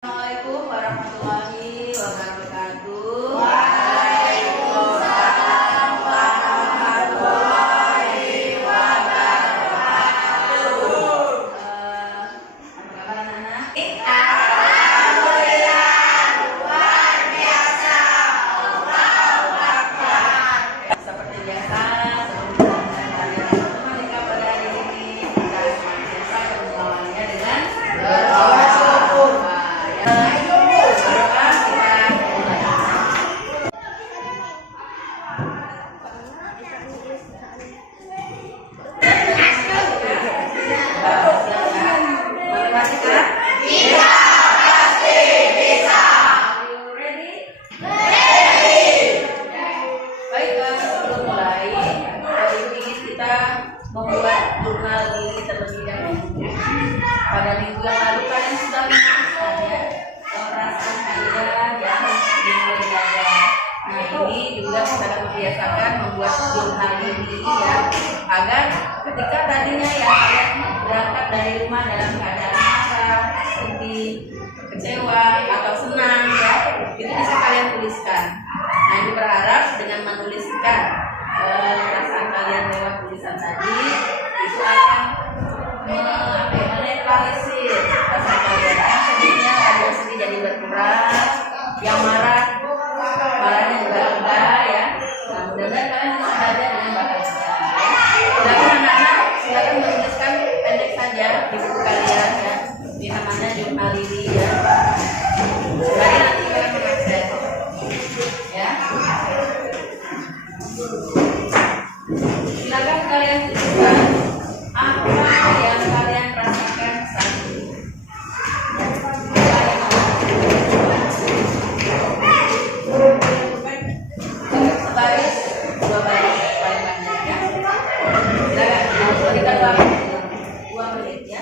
Assalamualaikum warahmatullahi wabarakatuh. Waalaikumsalam warahmatullahi wabarakatuh. Apa kabar anak-anak? Alhamdulillah, luar biasa. Allahu Akbar. Seperti biasa, sebelum kalian matematika pada hari ini, kita biasa memulainya dengan berdoa. Membuat jurnal diri terlebih dahulu. Pada minggu yang lalu kalian sudah menuliskan ya perasaan kalian yang dimulai belajar. Nah ini juga kita membiasakan membuat jurnal diri ya, agar ketika tadinya ya kalian berangkat dari rumah dalam keadaan marah, sedih, kecewa atau senang ya, itu bisa kalian tuliskan. Nah ini berharap dengan menuliskan perasaan kalian lewat tulisan tadi itu akan menetralisir perasaan kalian. Yang sedihnya kalian sedih jadi berkurang, yang marahnya juga enggak ya. Nah mudah-mudahan kalian bisa belajar dengan bahagia. Silakan anak-anak, silakan menuliskan pendek saja di buku kalian ya. Ini namanya jurnal diri ya. Mari nanti kalian mengakses ya. Silakan kalian tuliskan apa yang kalian rasakan saat ini. Sebaris, dua baris paling banyak ya. Silakan berikan waktu 2 menit ya.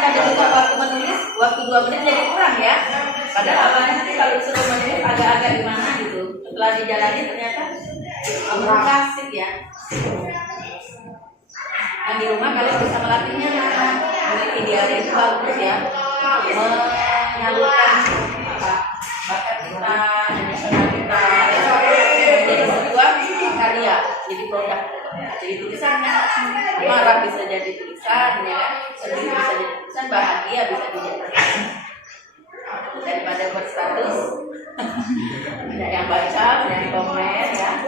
Ada juga waktu menulis, waktu 2 menit jadi kurang ya. Padahal awalnya nanti kalau disuruh menulis agak-agak gimana gitu. Setelah dijalani ternyata asik ya. Nah di rumah kalian bisa melatihnya nah. Memiliki diary itu bagus ya. Menyalurkan bakat kita, emosional kita jadi sebuah karya, jadi produk. Jadi tulisannya marah bisa jadi tulisan ya, sedih bisa jadi tulisan, bahagia bisa jadi tulisan. Daripada berstatus ada yang baca, ada yang komen ya.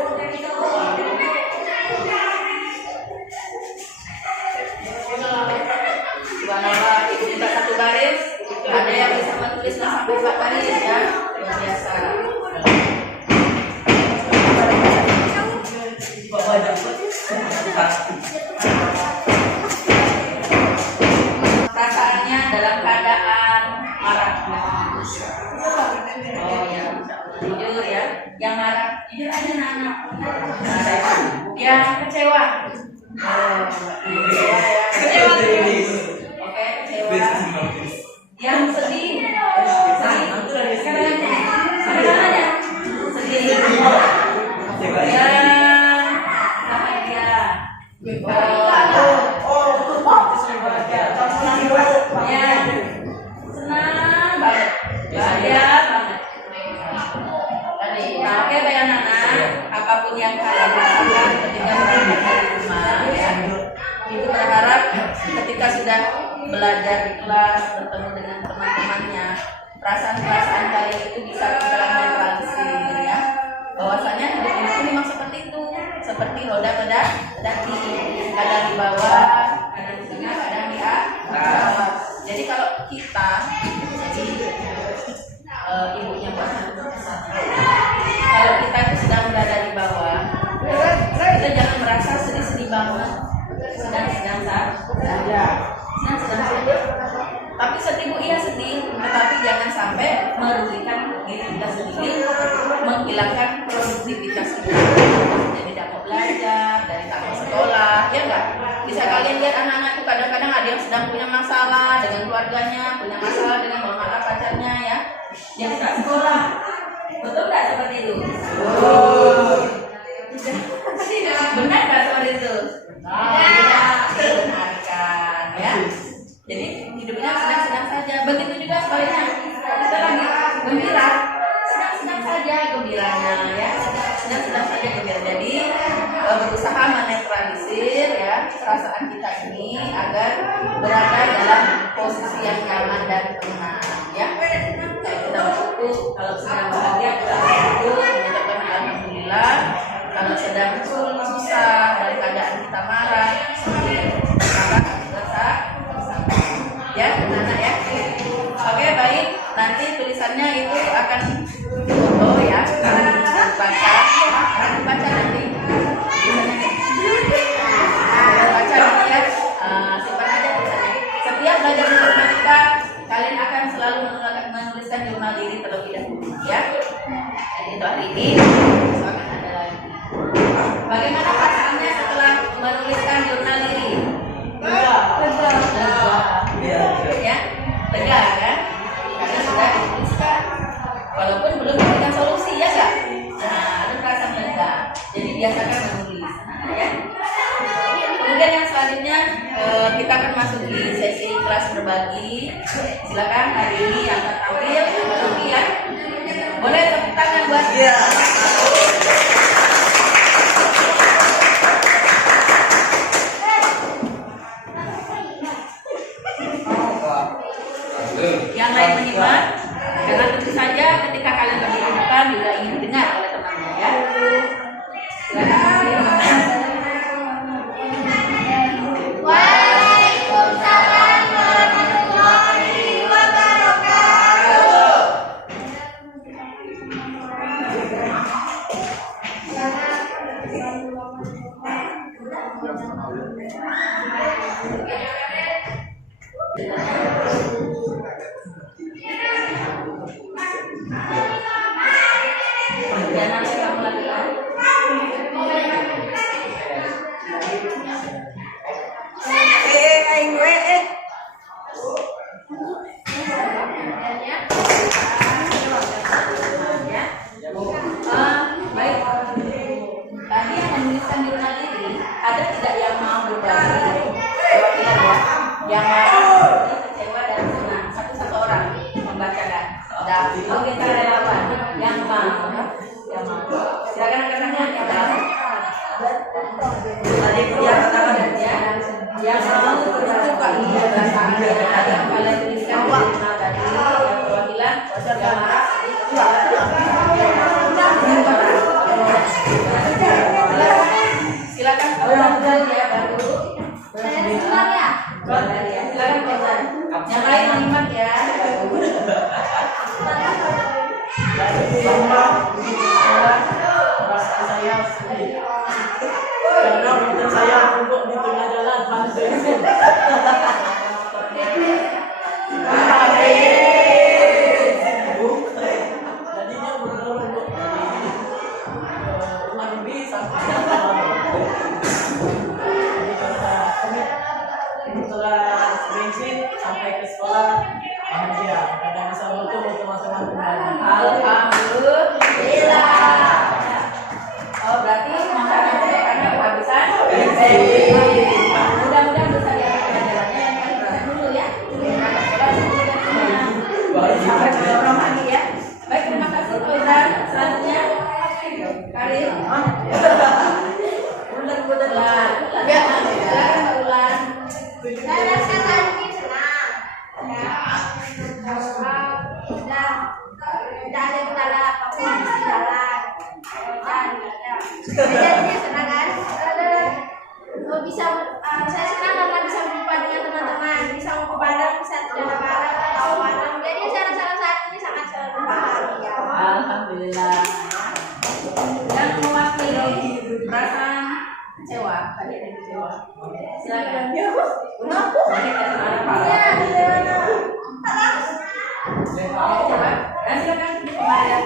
Subhanallah, itu juga 1 baris, ada yang bisa menulis sampai 4 baris ya, luar biasa. Perasaannya dalam keadaan marah. Oh ya, jujur ya. Yang marah, jujur aja anak. Yang kecewa. Kecewa ya. Kecewa. Oke, kecewa. Yang sedih. Sedih. Senang banget, bahagia banget. Nah, oke baik anak-anak, apapun yang kalian rasakan ketika berada di rumah ya, itu berharap ketika sudah belajar di kelas, bertemu dengan teman-temannya, perasaan-perasaan kalian itu bisa ternetralisir ya. Bahwasanya hidup ini memang seperti itu, seperti roda pedati, kadang di bawah, kadang di tengah, kadang di atas. Jadi kalau kita jadi ibunya Bahan, kalau kita itu sedang berada di bawah, kita jangan merasa sedih-sedih banget, sedang sedih. Tapi sedih Bu, iya sedih, tetapi jangan sampai merugikan diri kita sendiri, menghilangkan produktivitas kita. Jadi tidak mau belajar, dari tamat sekolah, ya enggak? Bisa kalian lihat anak-anak itu kadang-kadang ada yang sedang punya masalah dengan keluarganya, punya masalah dengan mama pacarnya ya. Jadi tak sekolah. Betul nggak seperti itu? Benar nggak seperti itu? Benarkan ya. Jadi hidupnya sedang-sedang saja. Begitu juga sebaliknya. Kita lagi gembira, sedang-sedang saja gembiranya ya. Sedang-sedang saja gembira. Jadi berusaha menetralisir ya perasaan kita ini agar berada dalam posisi yang nyaman dan tenang ya. Kita bersyukur kalau sedang bahagia kita bersyukur mengucapkan alhamdulillah. Kalau sedang susah dalam keadaan kita marah maka bersabar ya anak-anak ya. Oke baik, nanti tulisannya itu akan foto ya, baca nanti baca ya, simpan aja tulisannya. Setiap belajar matematika kalian akan selalu menuliskan jurnal diri terlebih dahulu ya. Dan itu hari ini akan ada lagi. Bagaimana perasaannya setelah menuliskan jurnal diri? Ya, lega kan? Karena sudah dituliskan. Walaupun belum diberikan solusi ya enggak? Nah, itu perasaan lega. Jadi biasakan menulis. Nah, ya. Kemudian yang selanjutnya kita akan masuk di sesi kelas berbagi. Silakan hari ini yang akan tampil ya. Boleh tepuk tangan buat dia. Yang lain menyimak, dengan tentu saja ketika kalian berdiri di depan juga ingin dengar oleh temannya ya. Silakan. Waalaikumsalam warahmatullahi wabarakatuh. Jangan kamu lakukan. Baik. Tadi yang menuliskan jurnal diri, ada tidak yang mau berbagi? Perwakilan ya. Yang mau kecewa dan senang. Satu-satu orang membacakan. Dan kita relawan yang mau. Yang mau. Silakan angkat tangan. Tadi yang katakan ya. Yang mau berbuka iya bahasa yang kalian tuliskan di jurnal tadi. Yang perwakilan yang marah. Silakan Fauzan ya baru. Silakan ya. Silakan Fauzan. Yang lain menyimak ya. Perasaan saya sedih karena mungkin saya duduk di tengah jalan jadinya benar untuk rumah ini sampai setelah bensin sampai ke sekolah bahagia kadang bisa bertemu teman-teman kembali. Alhamdulillah. Oh berarti makanan karena kehabisan bensin. Mudah-mudahan bisa diambil pelajarannya yang kalian bisa dulu ya. Sampai ke orang lagi ya. Baik terima kasih Fauzan. Selanjutnya Karim. Ulan. Ya, silakan Ulan. Saya rasakan ini senang. Tidak ada kendala apapun di jalan. Jadinya senang kan? Saya senang karena bisa berjumpa dengan teman-teman, bisa ngumpul bareng, bisa jalan bareng, tahu bareng. Jadi saya rasa saat ini sangat bahagia. Alhamdulillah. Yang mewakili perasaan kecewa, tadi ada kecewa. Silakan. Boleh kasih mana Pak? Silakan Maria.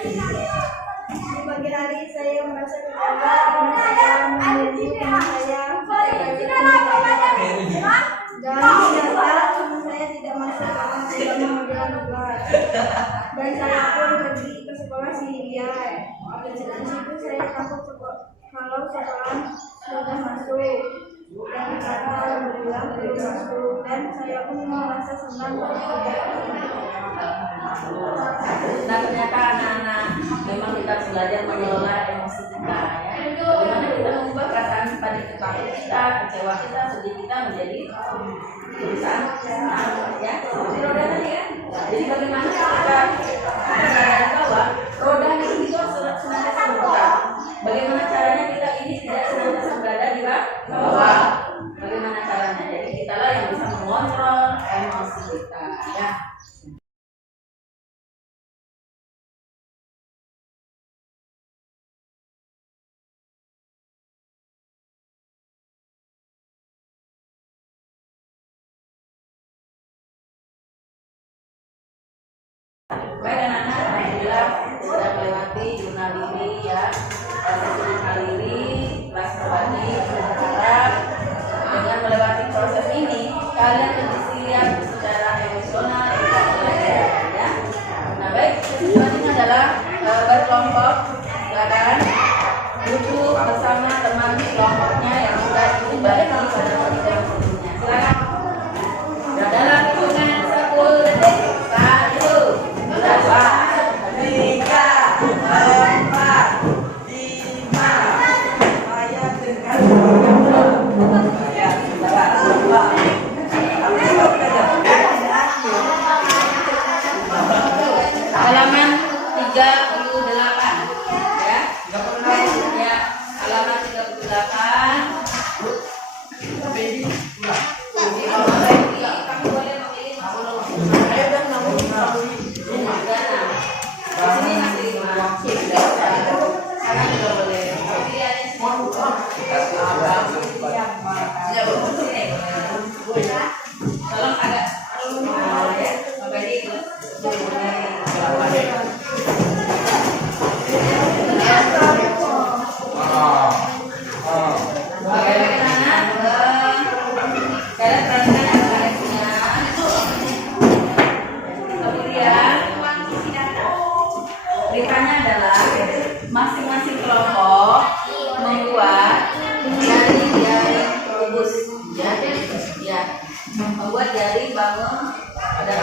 Silakan. Di pagi hari saya merasa kecewa karena saya menunggu teman saya dan ternyata teman saya tidak masuk karena tidak mau dilakukan. Dan saya pun pergi ke sekolah sendirian. Dan di situ saya takut kalau sekolah sudah masuk. Dan karena alhamdulillah belum masuk dan saya pun merasa senang. Nah, ternyata anak-anak memang kita harus belajar mengelola emosi kita ya. Bagaimana kita mengubah perasaan pada kita, kecewa kita, sedih kita menjadi perusahaan ya. Seperti roda tadi kan. Jadi bagaimana kita berada di bawah, roda ini itu senantiasa berputar. Bagaimana caranya kita ini tidak senantiasa berada di bawah? Bagaimana caranya? Jadi kitalah yang bisa mengontrol emosi kita ya. Baik anak-anak, alhamdulillah sudah melewati jurnal diri ya. Sesi jurnal diri, kelas berbagi, berharap dengan melewati proses ini kalian lebih siap secara emosional dan belajar ya. Nah baik, sesi selanjutnya adalah berkelompok. Silakan duduk bersama teman kelompoknya yang sudah dibagi pada pertemuan sebelumnya. Silakan. Dalam hitungan 10 detik. 1, 2, 3, 4, 5, 6, 7, 8, 9, 10. Halaman 38 ya. Ya, halaman 38. Tolong agak ya, sampai di beritanya adalah masing-masing kelompok membuat jaring kubus ya, membuat jaring bangun pada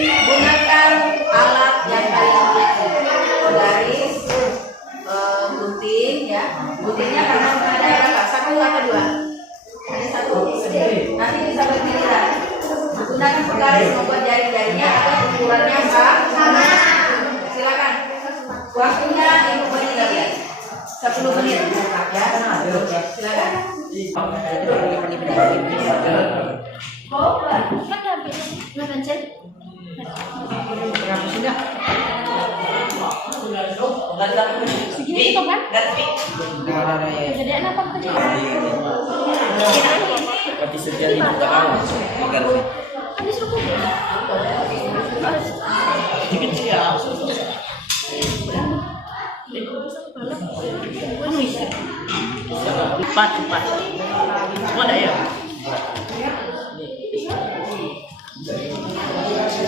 gunakan alat yang kalian miliki, garis, gunting ya, guntingnya karena ada berapa? 1 atau 2? Ada 1. Nanti bisa berpilihan menggunakan penggaris membuat jaring-jaringnya atau ukurannya sama. Silakan. Waktunya Ibu beri 10 menit ya. Silakan. Segini itu kan? Jadi apa kerja? Cepat. Semua ada ya?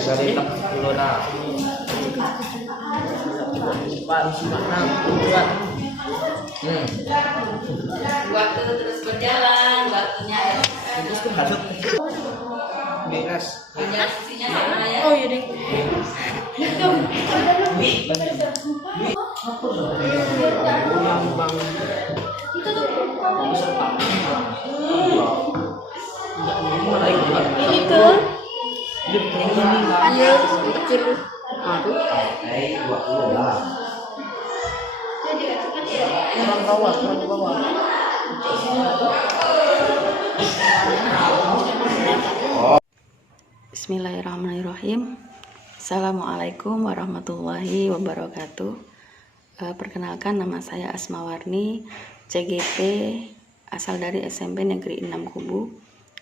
Dari tak dulu nah. 4, 5, 6, 7. Waktu terus berjalan, waktunya Kasut. Beres. instruksinya sama ya. Oh iya deh. Itu tuh ini ke iya kecil. Orang bawah. Bismillahirrahmanirrahim. Assalamualaikum warahmatullahi wabarakatuh. Perkenalkan, nama saya Asmawarni, CGP, asal dari SMP Negeri 6 Kubu,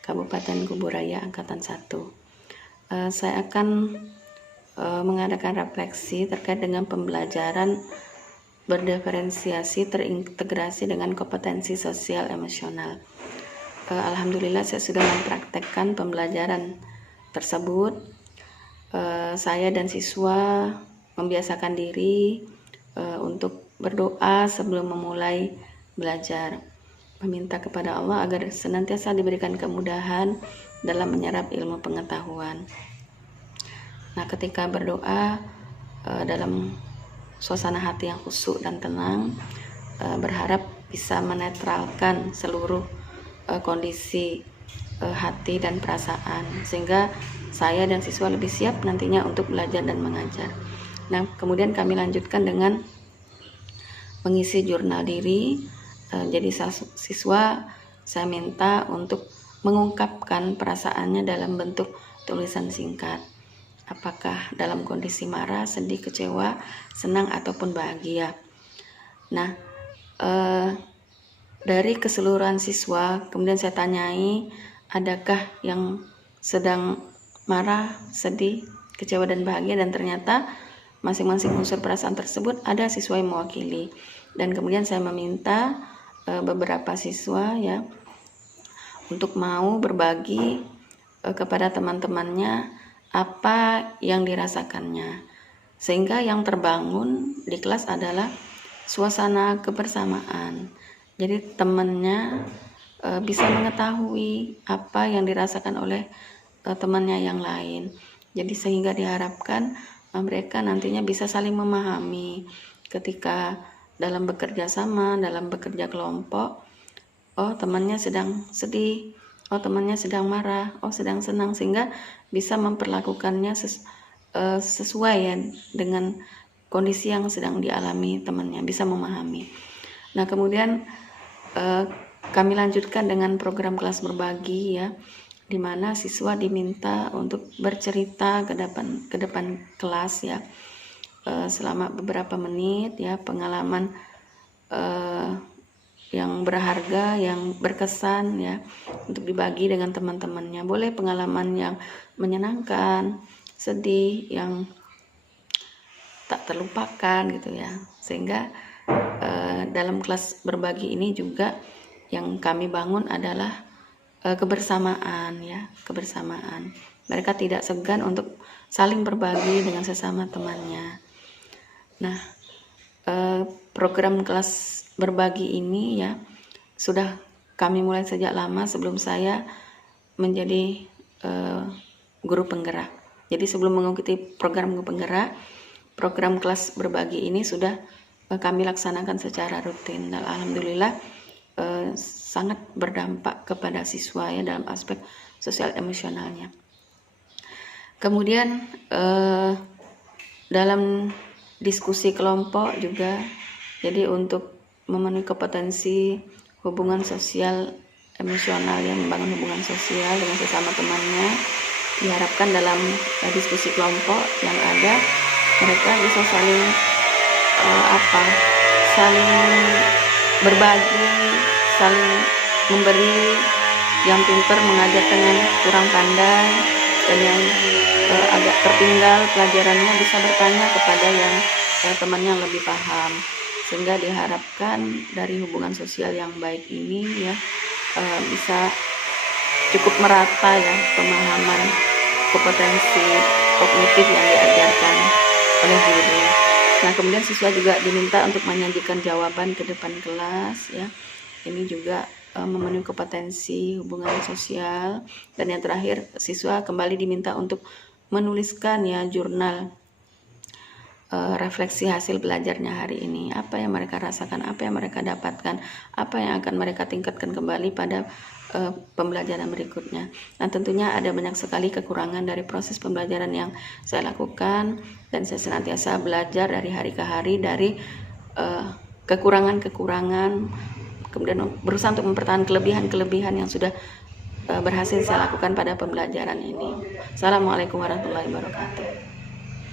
Kabupaten Kuburaya, Angkatan 1. Saya akan mengadakan refleksi terkait dengan pembelajaran berdiferensiasi terintegrasi dengan kompetensi sosial emosional. Alhamdulillah saya sudah mempraktekkan pembelajaran tersebut. Saya dan siswa membiasakan diri untuk berdoa sebelum memulai belajar, meminta kepada Allah agar senantiasa diberikan kemudahan dalam menyerap ilmu pengetahuan. Nah, ketika berdoa dalam suasana hati yang khusyuk dan tenang, berharap bisa menetralkan seluruh kondisi hati dan perasaan, sehingga saya dan siswa lebih siap nantinya untuk belajar dan mengajar. Nah, kemudian kami lanjutkan dengan mengisi jurnal diri. Jadi siswa saya minta untuk mengungkapkan perasaannya dalam bentuk tulisan singkat. Apakah dalam kondisi marah, sedih, kecewa, senang, ataupun bahagia. Nah, dari keseluruhan siswa, kemudian saya tanyai, adakah yang sedang marah, sedih, kecewa, dan bahagia, dan ternyata masing-masing unsur perasaan tersebut ada siswa yang mewakili. Dan kemudian saya meminta beberapa siswa ya untuk mau berbagi kepada teman-temannya apa yang dirasakannya, sehingga yang terbangun di kelas adalah suasana kebersamaan. Jadi temannya bisa mengetahui apa yang dirasakan oleh temannya yang lain. Jadi sehingga diharapkan mereka nantinya bisa saling memahami ketika dalam bekerja sama, dalam bekerja kelompok. Oh, temannya sedang sedih, oh temannya sedang marah, oh sedang senang, sehingga bisa memperlakukannya sesuai ya dengan kondisi yang sedang dialami temannya, bisa memahami. Nah, kemudian kami lanjutkan dengan program kelas berbagi ya, di mana siswa diminta untuk bercerita ke depan kelas ya, selama beberapa menit ya, pengalaman yang berharga, yang berkesan ya, untuk dibagi dengan teman-temannya. Boleh pengalaman yang menyenangkan, sedih, yang tak terlupakan gitu ya. Sehingga dalam kelas berbagi ini juga yang kami bangun adalah kebersamaan ya, kebersamaan. Mereka tidak segan untuk saling berbagi dengan sesama temannya. Nah, program kelas berbagi ini ya sudah kami mulai sejak lama sebelum saya menjadi guru penggerak. Jadi sebelum mengikuti program guru penggerak, program kelas berbagi ini sudah kami laksanakan secara rutin, dan alhamdulillah sangat berdampak kepada siswa ya dalam aspek sosial emosionalnya. Kemudian dalam diskusi kelompok juga, jadi untuk memenuhi kompetensi hubungan sosial emosional ya, membangun hubungan sosial dengan sesama temannya, diharapkan dalam diskusi kelompok yang ada mereka bisa saling saling berbagi, saling memberi, yang pintar mengajar dengan kurang pandai, dan yang agak tertinggal pelajarannya bisa bertanya kepada yang temannya yang lebih paham, sehingga diharapkan dari hubungan sosial yang baik ini ya bisa cukup merata ya pemahaman kompetensi kognitif yang diajarkan oleh guru. Nah, kemudian siswa juga diminta untuk menyajikan jawaban ke depan kelas ya. Ini juga memenuhi kompetensi hubungan sosial. Dan yang terakhir, siswa kembali diminta untuk menuliskan ya jurnal refleksi hasil belajarnya hari ini. Apa yang mereka rasakan, apa yang mereka dapatkan, apa yang akan mereka tingkatkan kembali pada pembelajaran berikutnya. Nah, tentunya ada banyak sekali kekurangan dari proses pembelajaran yang saya lakukan, dan saya senantiasa belajar dari hari ke hari dari kekurangan-kekurangan, kemudian berusaha untuk mempertahankan kelebihan-kelebihan yang sudah berhasil saya lakukan pada pembelajaran ini. Assalamualaikum warahmatullahi wabarakatuh.